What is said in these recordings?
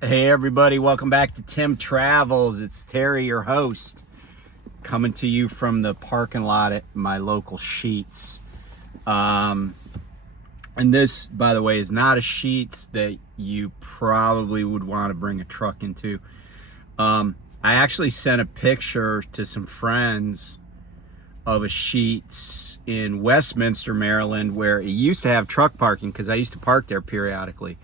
Hey everybody, welcome back to Tim Travels. It's Terry, your host, coming to you from the parking lot at my local Sheetz. And this, by the way, is not a Sheetz that you probably would want to bring a truck into. I actually sent a picture to some friends of a Sheetz in Westminster, Maryland, where it used to have truck parking because I used to park there periodically.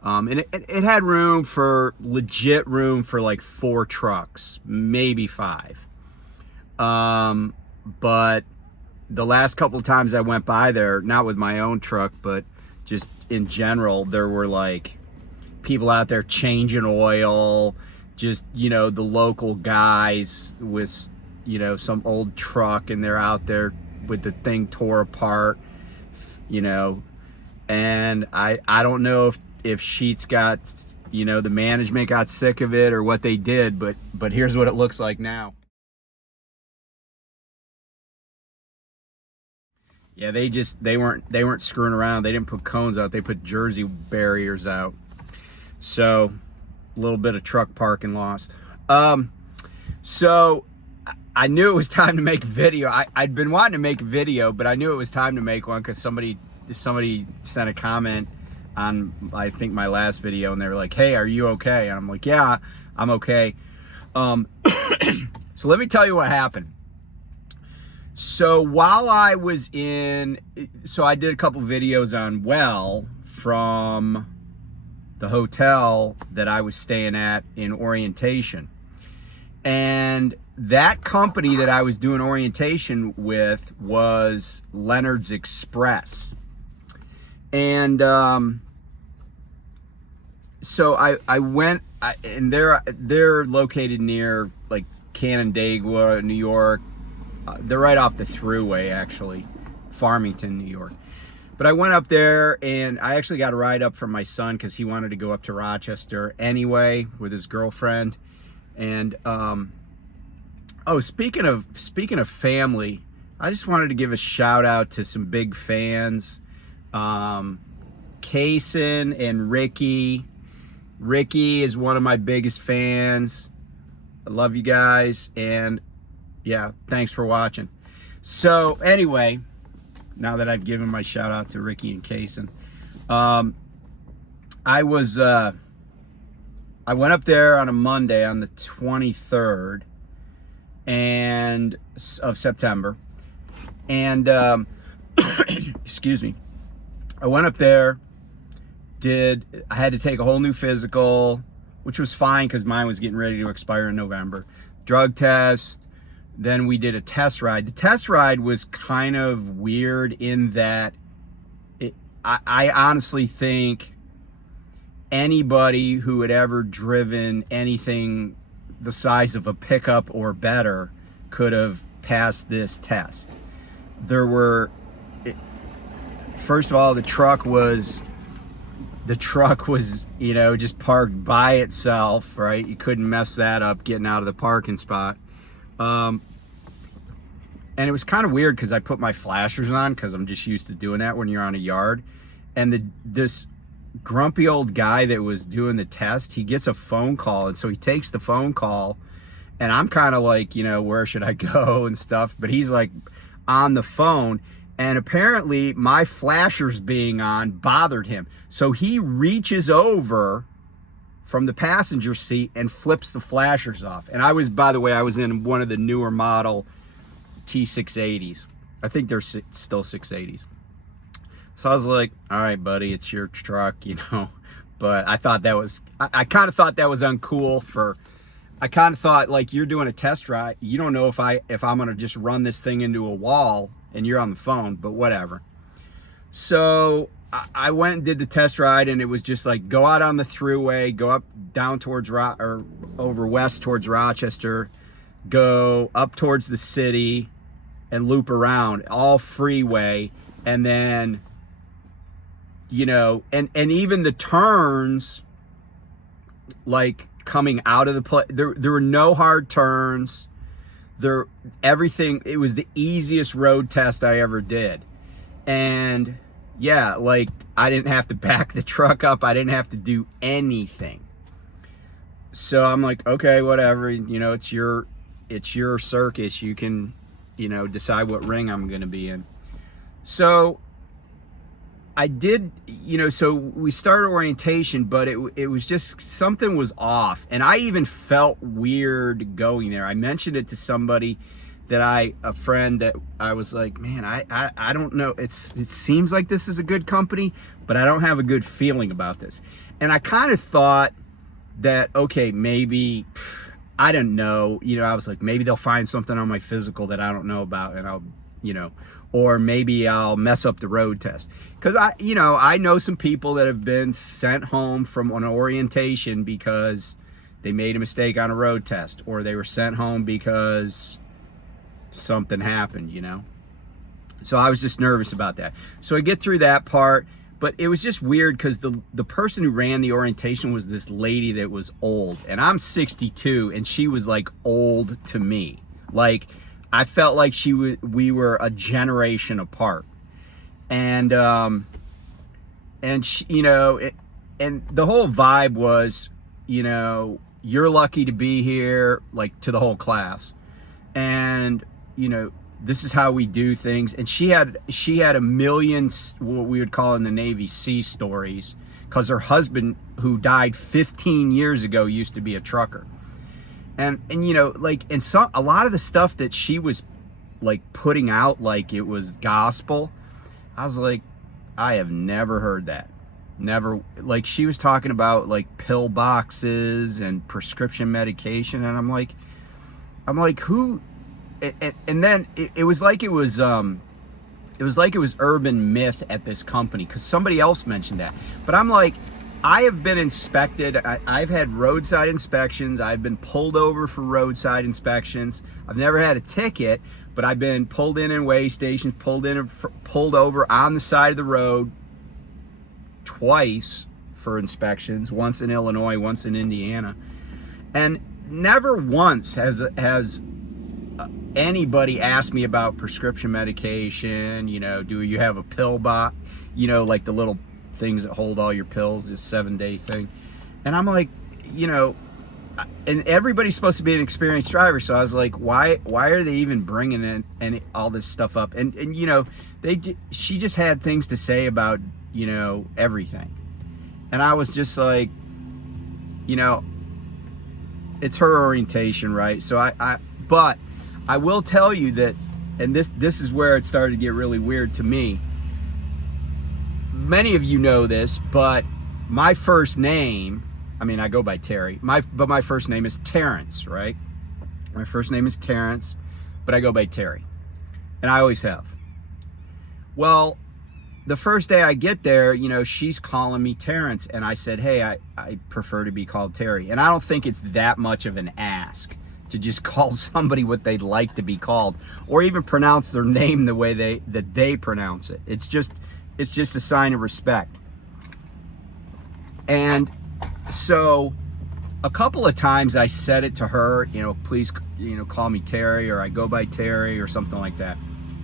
And it had legit room for like 4 trucks, maybe 5. But the last couple of times I went by there, not with my own truck, but just in general, there were like people out there changing oil, just, the local guys with, some old truck, and they're out there with the thing tore apart, and I don't know if Sheetz got, the management got sick of it or what they did, but here's what it looks like now. Yeah, they weren't screwing around. They didn't put cones out. They put Jersey barriers out. So a little bit of truck parking lost. So I knew it was time to make a video. I'd been wanting to make a video, but I knew it was time to make one because somebody sent a comment on, I think, my last video, and they were like, hey, are you okay? And I'm like, yeah, I'm okay. So let me tell you what happened. So while I was I did a couple videos on from the hotel that I was staying at in orientation. And that company that I was doing orientation with was Leonard's Express. And so I went, and they're located near like Canandaigua, New York. They're right off the thruway, actually, Farmington, New York. But I went up there, and I actually got a ride up from my son because he wanted to go up to Rochester anyway with his girlfriend. And speaking of family, I just wanted to give a shout out to some big fans. Kaysen and Ricky. Ricky is one of my biggest fans. I love you guys, and yeah, thanks for watching. So anyway, now that I've given my shout out to Ricky and Kaysen, I went up there on a Monday on the 23rd of September, and excuse me. I went up there. I had to take a whole new physical, which was fine because mine was getting ready to expire in November. Drug test. Then we did a test ride. The test ride was kind of weird in that I honestly think anybody who had ever driven anything the size of a pickup or better could have passed this test. First of all, the truck was, just parked by itself, right? You couldn't mess that up getting out of the parking spot. And it was kind of weird because I put my flashers on because I'm just used to doing that when you're on a yard. And this grumpy old guy that was doing the test, he gets a phone call. And so he takes the phone call, and I'm kind of like, where should I go and stuff. But he's like on the phone. And apparently my flashers being on bothered him. So he reaches over from the passenger seat and flips the flashers off. And by the way, I was in one of the newer model T680s. I think they're still 680s. So I was like, all right, buddy, it's your truck, But I thought I kind of thought that was uncool I kind of thought, like, you're doing a test ride. You don't know if I'm going to just run this thing into a wall and you're on the phone, but whatever. So I went and did the test ride, and it was just like, go out on the thruway, go up down towards over west towards Rochester, go up towards the city and loop around, all freeway. And then, and even the turns, like coming out of the place, there were no hard turns. It was the easiest road test I ever did. And yeah, like, I didn't have to back the truck up. I didn't have to do anything. so I'm like, okay, whatever, it's your circus. You can, decide what ring I'm going to be in. So I did, so we started orientation, but it was just something was off. And I even felt weird going there. I mentioned it to somebody a friend that I was like, man, I don't know. It seems like this is a good company, but I don't have a good feeling about this. And I kind of thought that, okay, maybe, I don't know. I was like, maybe they'll find something on my physical that I don't know about, and I'll, or maybe I'll mess up the road test. Because I know some people that have been sent home from an orientation because they made a mistake on a road test, or they were sent home because something happened, So I was just nervous about that. So I get through that part, but it was just weird because the person who ran the orientation was this lady that was old, and I'm 62, and she was like old to me. Like, I felt like we were a generation apart. And she, and the whole vibe was, you're lucky to be here, like, to the whole class. And, this is how we do things. And she had a million, what we would call in the Navy, sea stories, because her husband, who died 15 years ago, used to be a trucker. And a lot of the stuff that she was like putting out like it was gospel, I was like, I have never heard that. Never. Like, she was talking about like pill boxes and prescription medication, and I'm like who? And then it was like it was urban myth at this company, because somebody else mentioned that. But I'm like, I have been inspected. I've had roadside inspections. I've been pulled over for roadside inspections. I've never had a ticket, but I've been pulled in weigh stations, pulled over on the side of the road twice for inspections, once in Illinois, once in Indiana. And never once has anybody asked me about prescription medication. Do you have a pill box? Like the little things that hold all your pills, this 7-day thing. And I'm like, and everybody's supposed to be an experienced driver, so I was like, why are they even bringing in and all this stuff up? And she just had things to say about everything, and I was just like, it's her orientation, right? So but I will tell you that, and this is where it started to get really weird to me. Many of you know this, but my first name, I go by Terry, but my first name is Terrence, right? My first name is Terrence, but I go by Terry, and I always have. Well, the first day I get there, she's calling me Terrence, and I said, hey, I prefer to be called Terry. And I don't think it's that much of an ask to just call somebody what they'd like to be called, or even pronounce their name the way that they pronounce it. It's just a sign of respect. And so a couple of times I said it to her, please, call me Terry, or I go by Terry, or something like that.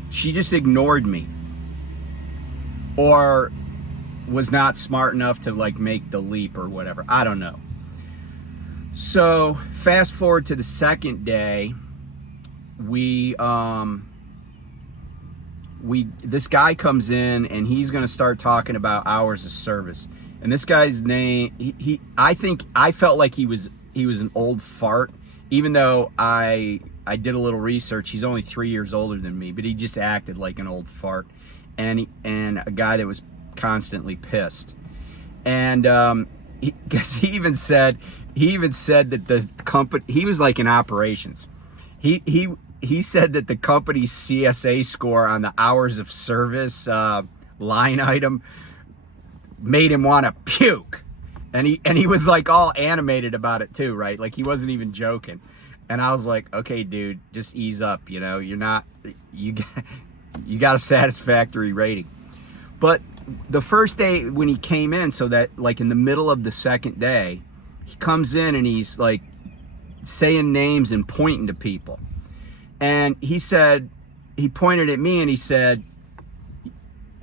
She just ignored me, or was not smart enough to like make the leap or whatever. I don't know. So fast forward to the second day, this guy comes in, and he's going to start talking about hours of service. And this guy's name, I felt like he was an old fart, even though I did a little research. He's only 3 years older than me, but he just acted like an old fart, and a guy that was constantly pissed. And he even said that the company, he was like in operations. He said that the company's CSA score on the hours of service line item made him want to puke. And he was like all animated about it too, right? Like, he wasn't even joking. And I was like, okay, dude, just ease up. You got a satisfactory rating. But the first day when he came in, so that like in the middle of the second day, he comes in and he's like saying names and pointing to people. And he pointed at me and he said,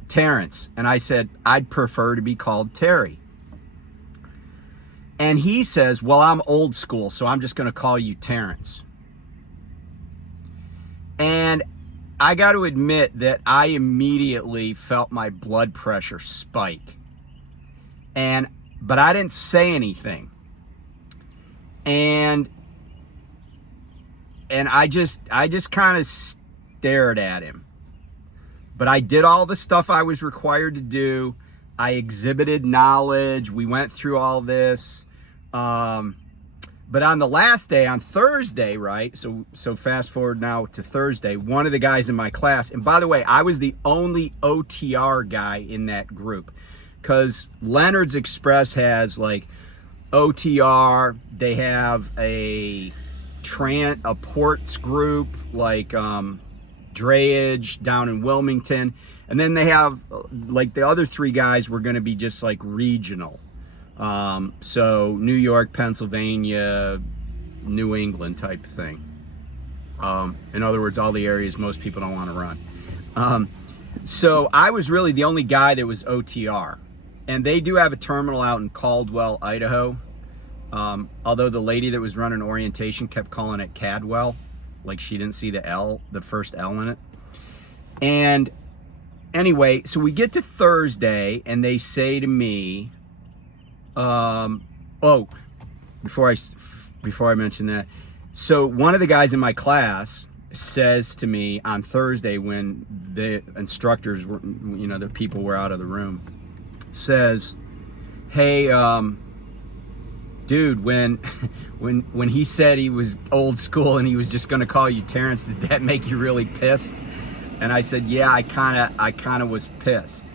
Terrence. And I said, I'd prefer to be called Terry. And he says, well, I'm old school, so I'm just going to call you Terrence. And I got to admit that I immediately felt my blood pressure spike. But I didn't say anything. And I just kind of stared at him. But I did all the stuff I was required to do. I exhibited knowledge. We went through all this. But on the last day, on Thursday, right? So fast forward now to Thursday, one of the guys in my class, and by the way, I was the only OTR guy in that group, because Leonard's Express has like OTR, they have a ports group like drayage down in Wilmington, and then they have like the other three guys were going to be just like regional. So New York, Pennsylvania, New England type thing. In other words, all the areas most people don't want to run. So I was really the only guy that was OTR, and they do have a terminal out in Caldwell, Idaho. Although the lady that was running orientation kept calling it Cadwell, like she didn't see the first L in it. And anyway, so we get to Thursday and they say to me, before I mention that, so one of the guys in my class says to me on Thursday when the instructors were, the people were out of the room, says, hey, dude, when he said he was old school and he was just going to call you Terrence, did that make you really pissed? And I said, yeah, I kind of was pissed.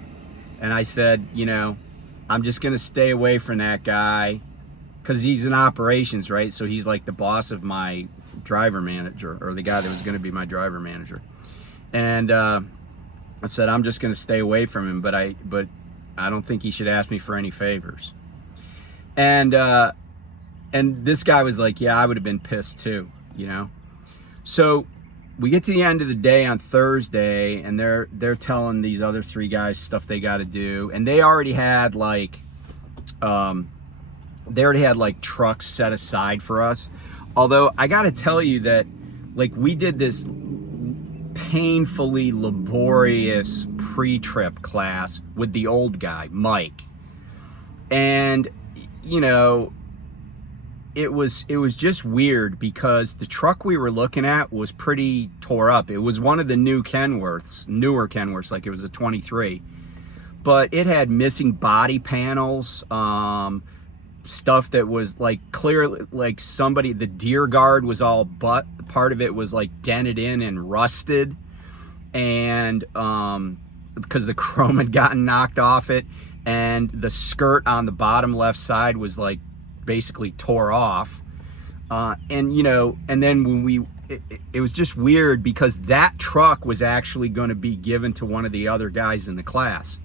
And I said, I'm just going to stay away from that guy because he's in operations, right? So he's like the boss of my driver manager, or the guy that was going to be my driver manager. And I said, I'm just going to stay away from him, but I don't think he should ask me for any favors. And this guy was like, yeah, I would have been pissed too, So we get to the end of the day on Thursday, and they're telling these other three guys stuff they got to do, and they already had like trucks set aside for us. Although I got to tell you that like we did this painfully laborious pre-trip class with the old guy, Mike, and it was just weird because the truck we were looking at was pretty tore up. It was one of the newer Kenworths, like it was a 23, but it had missing body panels, stuff that was like clearly like the deer guard was all but part of it was like dented in and rusted, and because the chrome had gotten knocked off it, and the skirt on the bottom left side was like basically tore off, and then when it was just weird because that truck was actually going to be given to one of the other guys in the class,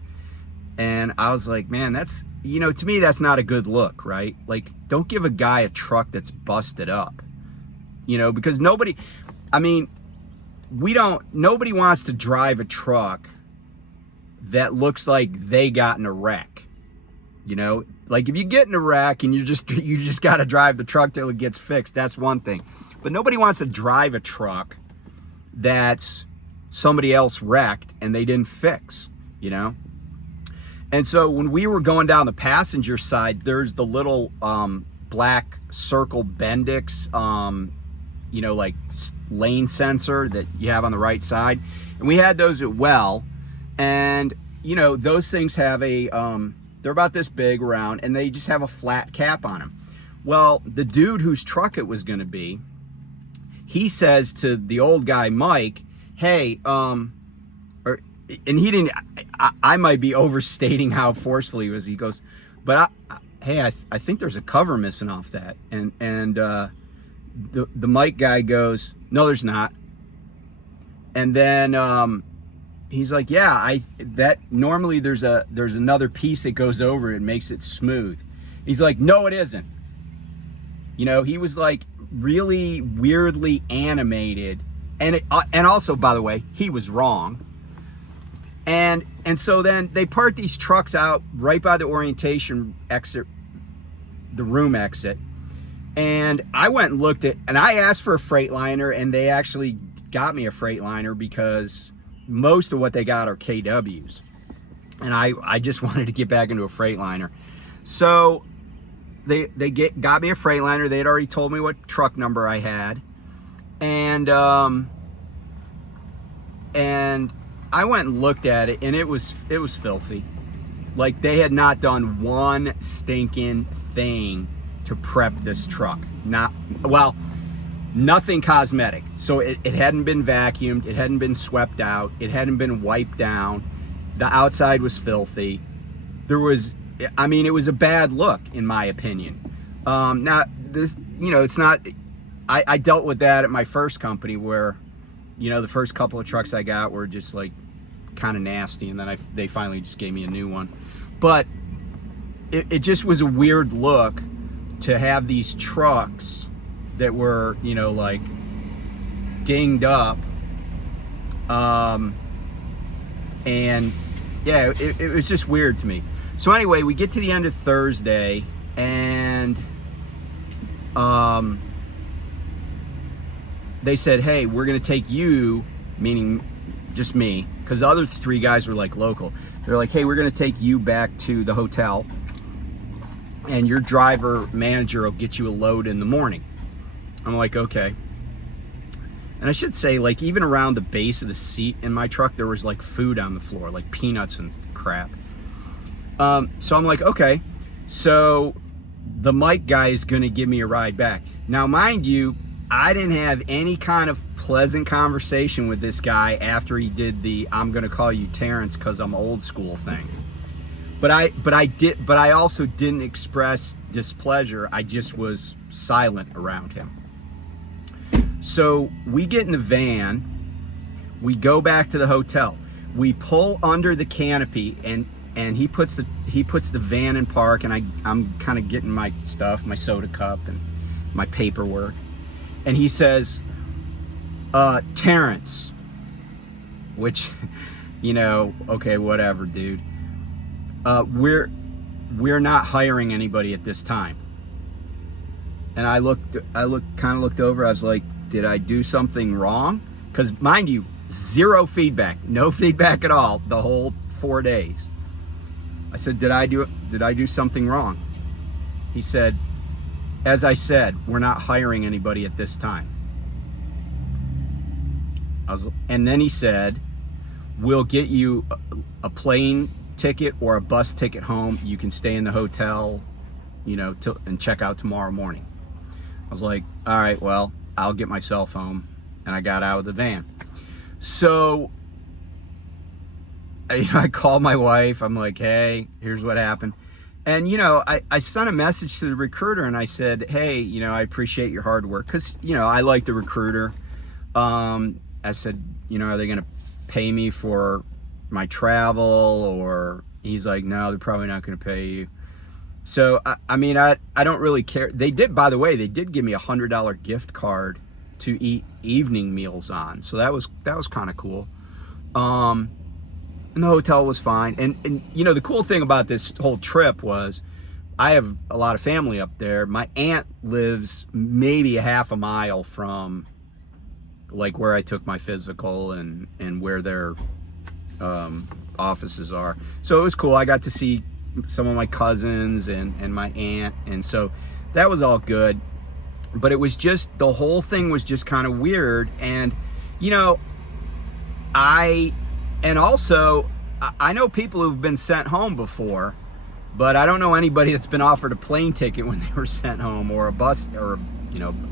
and I was like, man, that's to me that's not a good look, right? Like, don't give a guy a truck that's busted up, because nobody wants to drive a truck that looks like they got in a wreck. Like if you get in a wreck and you just got to drive the truck till it gets fixed, that's one thing. But nobody wants to drive a truck that's somebody else wrecked and they didn't fix, And so when we were going down the passenger side, there's the little black circle Bendix, like lane sensor that you have on the right side. And we had those at well. And, those things have they're about this big around, and they just have a flat cap on them. Well, the dude whose truck it was going to be, he says to the old guy, Mike, hey, and he didn't, I might be overstating how forceful he was. He goes, but I think there's a cover missing off that. And the Mike guy goes, no, there's not. And then, he's like, yeah, that normally there's another piece that goes over it and makes it smooth. He's like, no, it isn't. He was like really weirdly animated, and also, by the way, he was wrong. And so then they parked these trucks out right by the orientation exit the room exit. And I went and looked at, and I asked for a Freightliner, and they actually got me a Freightliner because most of what they got are KWs. And I just wanted to get back into a Freightliner. So they got me a Freightliner. They had already told me what truck number I had. And I went and looked at it, and it was filthy. Like, they had not done one stinking thing to prep this truck. Nothing cosmetic. So it hadn't been vacuumed, it hadn't been swept out, it hadn't been wiped down. The outside was filthy. It was a bad look, in my opinion. Now, this, it's not, I dealt with that at my first company where, the first couple of trucks I got were just like kind of nasty, and then they finally just gave me a new one. But it just was a weird look to have these trucks that were, like dinged up. And yeah, it was just weird to me. So anyway, we get to the end of Thursday, and they said, hey, we're going to take you, meaning just me, because the other 3 guys were like local. They're like, hey, we're going to take you back to the hotel, and your driver manager will get you a load in the morning. I'm like, okay. And I should say, like, even around the base of the seat in my truck, there was like food on the floor, like peanuts and crap. So I'm like, okay. So the Mike guy is going to give me a ride back. Now, mind you, I didn't have any kind of pleasant conversation with this guy after he did the "I'm going to call you Terrence because I'm old school" thing. But I also didn't express displeasure. I just was silent around him. So we get in the van, we go back to the hotel, we pull under the canopy, and he puts the van in park, and I'm kind of getting my stuff, my soda cup and my paperwork, and he says, Terrence, which, okay, whatever, dude. We're not hiring anybody at this time. And I kind of looked over. I was like, did I do something wrong? Because mind you, zero feedback, no feedback at all the whole 4 days. I said, did I do something wrong? He said, as I said, we're not hiring anybody at this time. And then he said, we'll get you a plane ticket or a bus ticket home. You can stay in the hotel, and check out tomorrow morning. I was like, all right, well, I'll get myself home. And I got out of the van. So I called my wife. I'm like, hey, here's what happened. And, I sent a message to the recruiter, and I said, hey, I appreciate your hard work. Because, I like the recruiter. I said, are they going to pay me for my travel? Or he's like, no, they're probably not going to pay you. So, I don't really care. They did, by the way, they did give me $100 gift card to eat evening meals on. So that was kind of cool. And the hotel was fine. And the cool thing about this whole trip was I have a lot of family up there. My aunt lives maybe a half a mile from like where I took my physical and where their offices are. So it was cool. I got to see some of my cousins and my aunt. And so that was all good. But it was just, the whole thing was just kind of weird. And, I know people who've been sent home before, but I don't know anybody that's been offered a plane ticket when they were sent home, or a bus, or,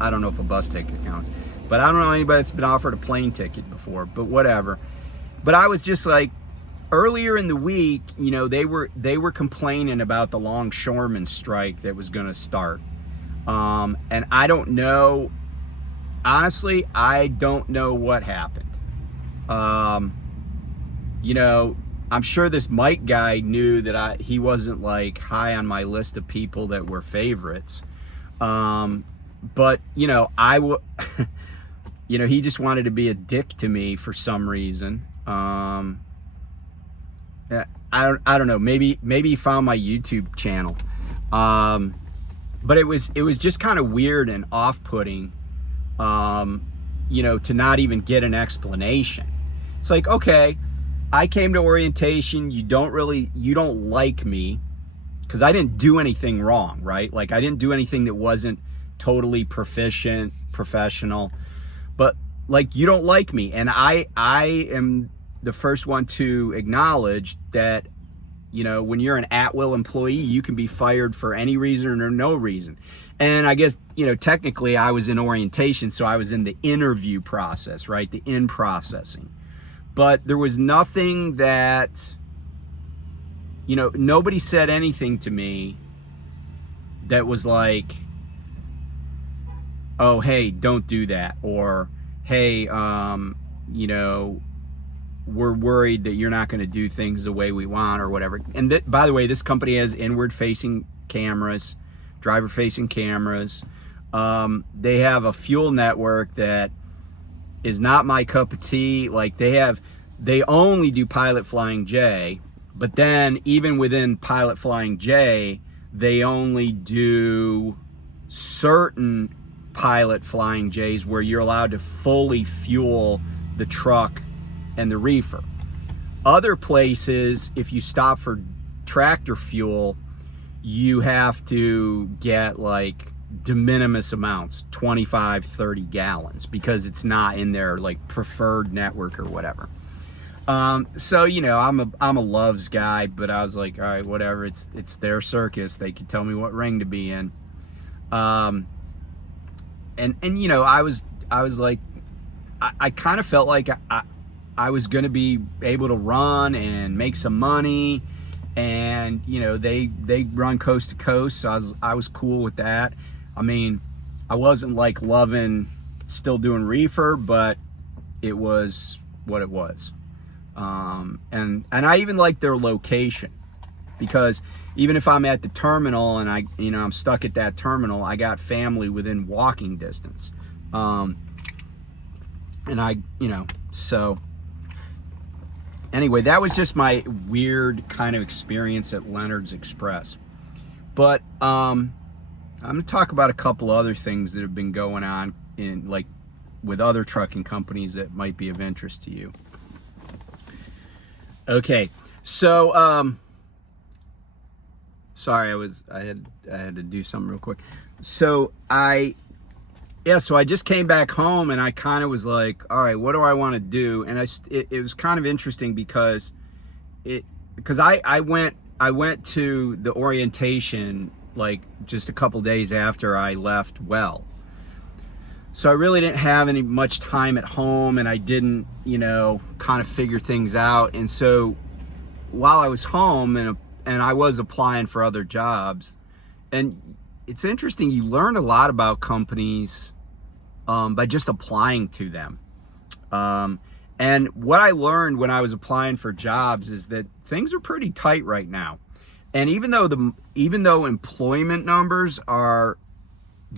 I don't know if a bus ticket counts, but I don't know anybody that's been offered a plane ticket before, but whatever. But I was just like, earlier in the week, they were complaining about the longshoreman strike that was going to start. And I don't know, honestly, I don't know what happened. I'm sure this Mike guy knew that he wasn't like high on my list of people that were favorites. But he just wanted to be a dick to me for some reason. I don't know. Maybe he found my YouTube channel. But it was just kind of weird and off-putting, to not even get an explanation. It's like, okay, I came to orientation, you don't like me because I didn't do anything wrong, right? Like, I didn't do anything that wasn't totally professional, but like, you don't like me. And I am the first one to acknowledge that, when you're an at-will employee, you can be fired for any reason or no reason. And I guess, technically I was in orientation, so I was in the interview process, right? The in-processing. But there was nothing that, nobody said anything to me that was like, oh, hey, don't do that. Or, hey, we're worried that you're not going to do things the way we want or whatever. And by the way, this company has inward-facing cameras, driver-facing cameras. They have a fuel network that is not my cup of tea. Like, they only do Pilot Flying J, but then even within Pilot Flying J, they only do certain Pilot Flying J's where you're allowed to fully fuel the truck and the reefer. Other places, if you stop for tractor fuel, you have to get like de minimis amounts, 25, 30 gallons, because it's not in their like preferred network or whatever. So, I'm a Loves guy, but I was like, all right, whatever. It's their circus. They could tell me what ring to be in. And I was like, I kind of felt like I was going to be able to run and make some money, and they run coast to coast, so I was cool with that. I mean, I wasn't like loving still doing reefer, but it was what it was. And I even like their location, because even if I'm at the terminal and I'm stuck at that terminal, I got family within walking distance. So anyway, that was just my weird kind of experience at Leonard's Express. But I'm gonna talk about a couple other things that have been going on with other trucking companies that might be of interest to you. Okay, so sorry, I had to do something real quick. So I just came back home, and I kind of was like, all right, what do I want to do? And it was kind of interesting because I went to the orientation like just a couple days after I left well. So I really didn't have much time at home, and I didn't, kind of figure things out. And so while I was home and I was applying for other jobs, and it's interesting, you learn a lot about companies by just applying to them. And what I learned when I was applying for jobs is that things are pretty tight right now. And even though employment numbers are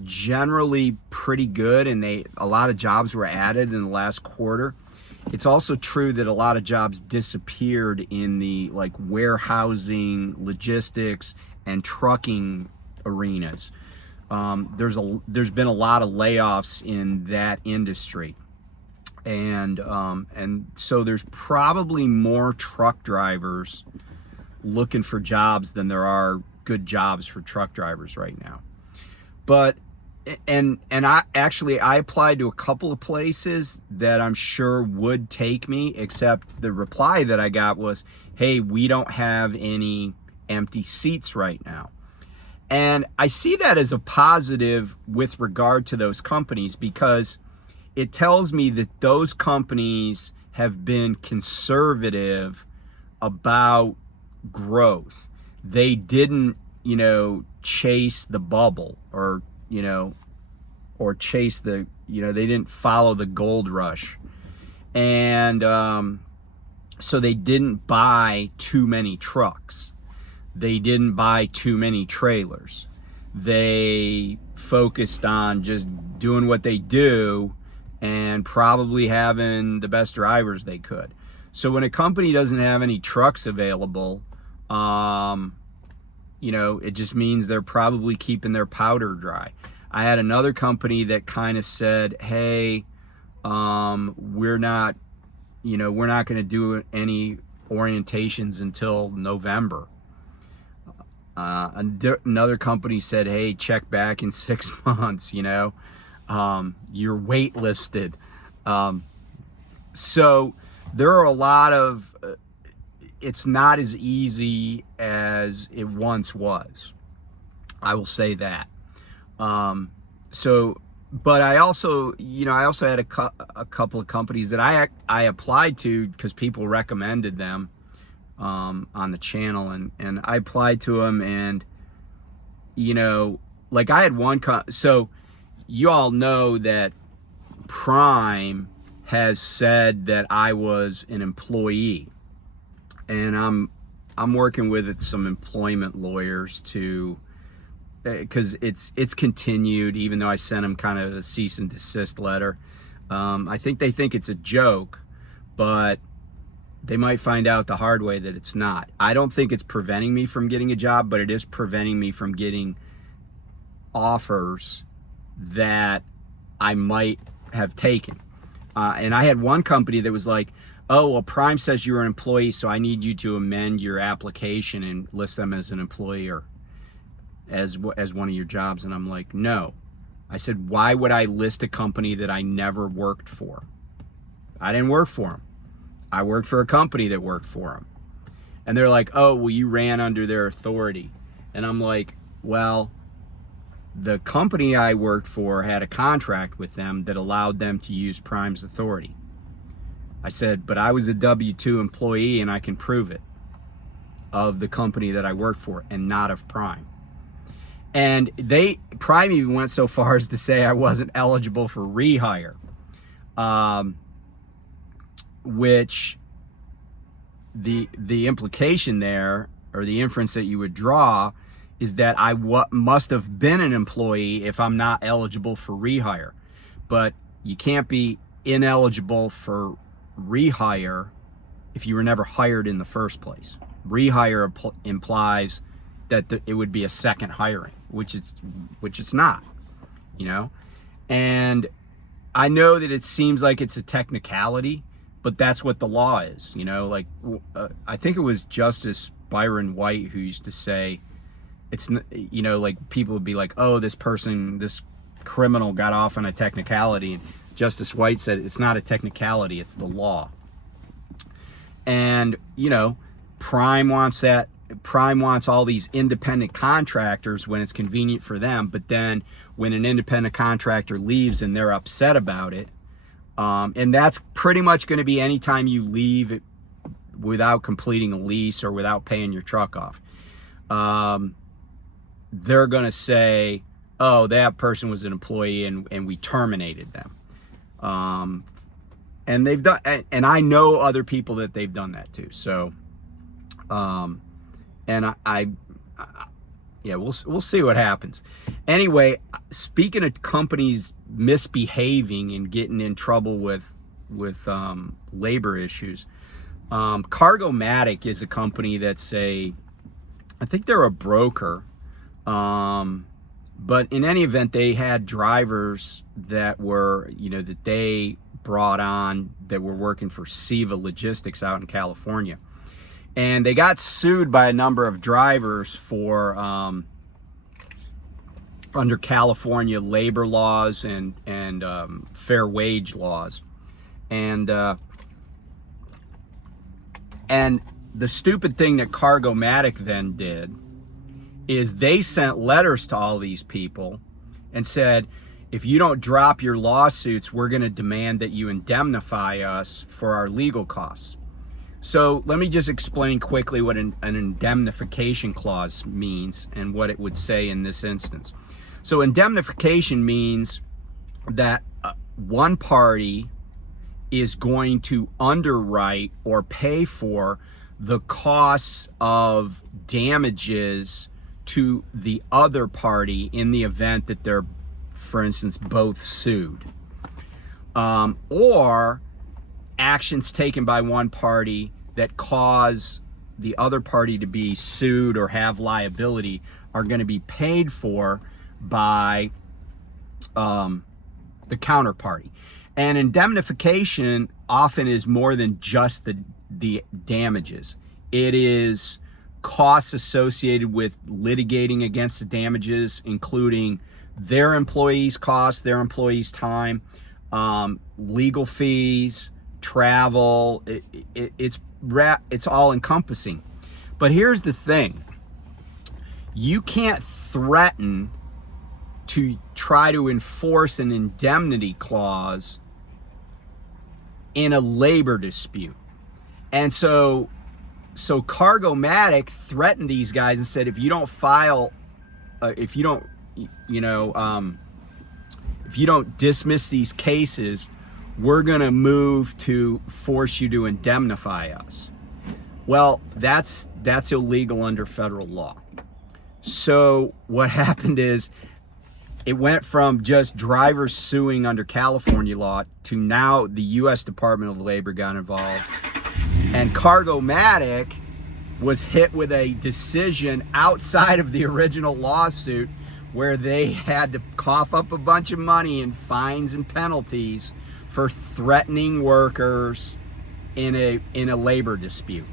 generally pretty good, and a lot of jobs were added in the last quarter, it's also true that a lot of jobs disappeared in the like warehousing, logistics, and trucking arenas. There's been a lot of layoffs in that industry, and so there's probably more truck drivers looking for jobs than there are good jobs for truck drivers right now. But I applied to a couple of places that I'm sure would take me, except the reply that I got was, hey, we don't have any empty seats right now. And I see that as a positive with regard to those companies, because it tells me that those companies have been conservative about growth. They didn't, chase the bubble or chase they didn't follow the gold rush. And so they didn't buy too many trucks. They didn't buy too many trailers. They focused on just doing what they do and probably having the best drivers they could. So when a company doesn't have any trucks available, it just means they're probably keeping their powder dry. I had another company that kind of said, hey, we're not going to do any orientations until November. Another company said, hey, check back in 6 months, you're waitlisted. So there are a lot of, it's not as easy as it once was. I will say that. But I also had a couple of companies that I applied to because people recommended them on the channel, and I applied to them, and like I had one so you all know that Prime has said that I was an employee, and I'm working with some employment lawyers to, because it's continued, even though I sent them kind of a cease and desist letter. I think they think it's a joke, but they might find out the hard way that it's not. I don't think it's preventing me from getting a job, but it is preventing me from getting offers that I might have taken. And I had one company that was like, oh, well, Prime says you're an employee, so I need you to amend your application and list them as an employer, as one of your jobs. And I'm like, no. I said, why would I list a company that I never worked for? I didn't work for them. I worked for a company that worked for them. And they're like, oh, well, you ran under their authority. And I'm like, well, the company I worked for had a contract with them that allowed them to use Prime's authority. I said, but I was a W-2 employee, and I can prove it, of the company that I worked for and not of Prime. And Prime even went so far as to say I wasn't eligible for rehire, which the implication there, or the inference that you would draw, is that I must have been an employee if I'm not eligible for rehire. But you can't be ineligible for rehire if you were never hired in the first place. Rehire implies that it would be a second hiring, which it's not, And I know that it seems like it's a technicality, but that's what the law is, Like I think it was Justice Byron White who used to say, it's, like people would be like, oh, this criminal got off on a technicality. And Justice White said, it's not a technicality, it's the law. And, Prime wants that. Prime wants all these independent contractors when it's convenient for them. But then when an independent contractor leaves and they're upset about it, and that's pretty much going to be anytime you leave it without completing a lease or without paying your truck off. They're going to say, oh, that person was an employee and we terminated them. And they've done, and I know other people that they've done that too. So, and yeah, we'll see what happens. Anyway, speaking of companies misbehaving and getting in trouble with labor issues, Cargomatic is a company that's I think they're a broker. But in any event, they had drivers that were, that they brought on that were working for Siva Logistics out in California. And they got sued by a number of drivers for, under California labor laws and fair wage laws. And the stupid thing that Cargomatic then did is they sent letters to all these people and said, if you don't drop your lawsuits, we're going to demand that you indemnify us for our legal costs. So let me just explain quickly what an indemnification clause means and what it would say in this instance. So indemnification means that one party is going to underwrite or pay for the costs of damages to the other party in the event that they're, for instance, both sued. Or actions taken by one party that cause the other party to be sued or have liability are going to be paid for by the counterparty. And indemnification often is more than just the damages. It is costs associated with litigating against the damages, including their employees' costs, their employees' time, legal fees, travel. It's all encompassing. But here's the thing. You can't threaten to try to enforce an indemnity clause in a labor dispute. And so Cargomatic threatened these guys and said, if you don't file, if you don't dismiss these cases, we're going to move to force you to indemnify us. Well, that's illegal under federal law. So what happened is it went from just drivers suing under California law to now the U.S. Department of Labor got involved. And Cargomatic was hit with a decision outside of the original lawsuit where they had to cough up a bunch of money in fines and penalties for threatening workers in a labor dispute.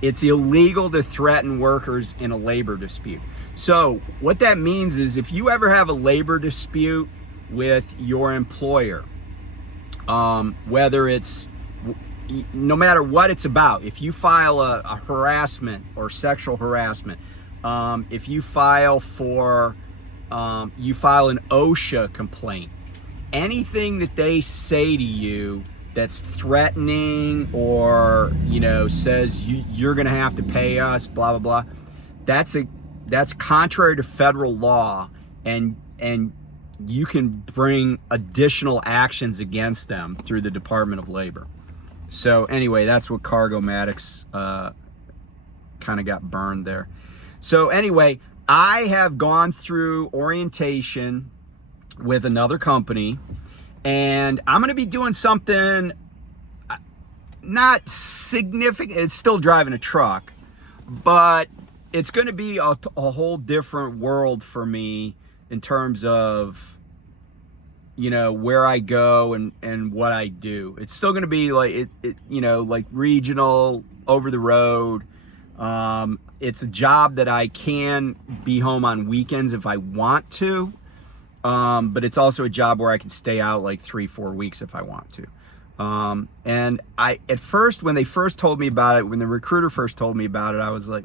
It's illegal to threaten workers in a labor dispute. So what that means is if you ever have a labor dispute with your employer, whether it's, no matter what it's about, if you file a harassment or sexual harassment, if you file for, you file an OSHA complaint, anything that they say to you that's threatening or, says you're going to have to pay us, blah, blah, blah, that's contrary to federal law, and you can bring additional actions against them through the Department of Labor. So anyway, that's what Cargomatic's kind of got burned there. So anyway, I have gone through orientation with another company, and I'm going to be doing something not significant. It's still driving a truck, but it's going to be a whole different world for me in terms of, where I go and what I do. It's still going to be like, like regional, over the road. It's a job that I can be home on weekends if I want to. But it's also a job where I can stay out like 3-4 weeks if I want to. And at first, when they first told me about it, when the recruiter first told me about it, I was like,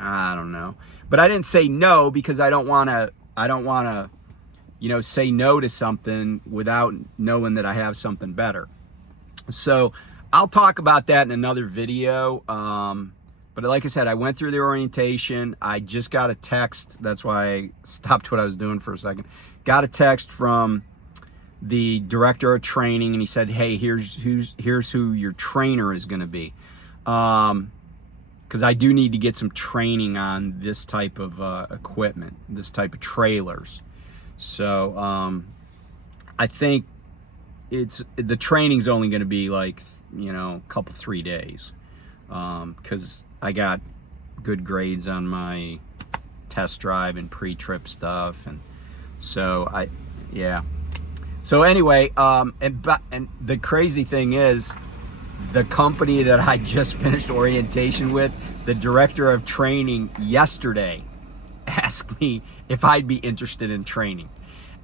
I don't know. But I didn't say no because I don't want to, say no to something without knowing that I have something better. So I'll talk about that in another video. But like I said, I went through the orientation. I just got a text. That's why I stopped what I was doing for a second. Got a text from the director of training, and he said, hey, here's who your trainer is going to be. Because I do need to get some training on this type of equipment, this type of trailers. So I think the training's only going to be like, a couple, 3 days. Because I got good grades on my test drive and pre-trip stuff. And so So anyway, and the crazy thing is, the company that I just finished orientation with, the director of training yesterday asked me if I'd be interested in training.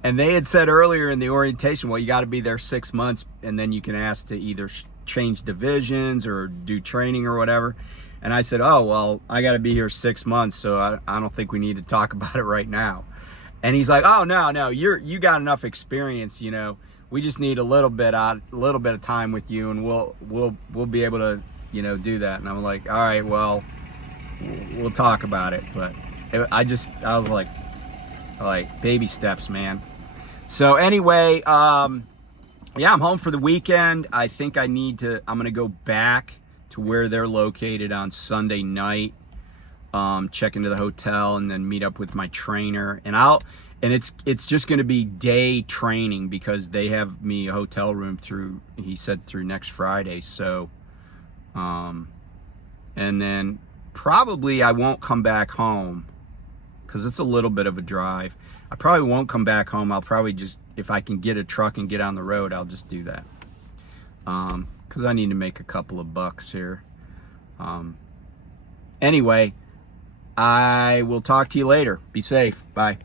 And they had said earlier in the orientation, well, you got to be there 6 months and then you can ask to either change divisions or do training or whatever. And I said, oh, well, I got to be here 6 months, so I don't think we need to talk about it right now. And he's like, oh, no, you got enough experience, we just need a little bit of time with you, and we'll be able to, do that. And I'm like, all right, well, we'll talk about it. But I was like baby steps, man. So anyway, I'm home for the weekend. I think I'm going to go back to where they're located on Sunday night, check into the hotel, and then meet up with my trainer. And it's just going to be day training because they have me a hotel room through next Friday. So, and then probably I won't come back home because it's a little bit of a drive. I probably won't come back home. I'll probably just, if I can get a truck and get on the road, I'll just do that. Because I need to make a couple of bucks here. Anyway, I will talk to you later. Be safe. Bye.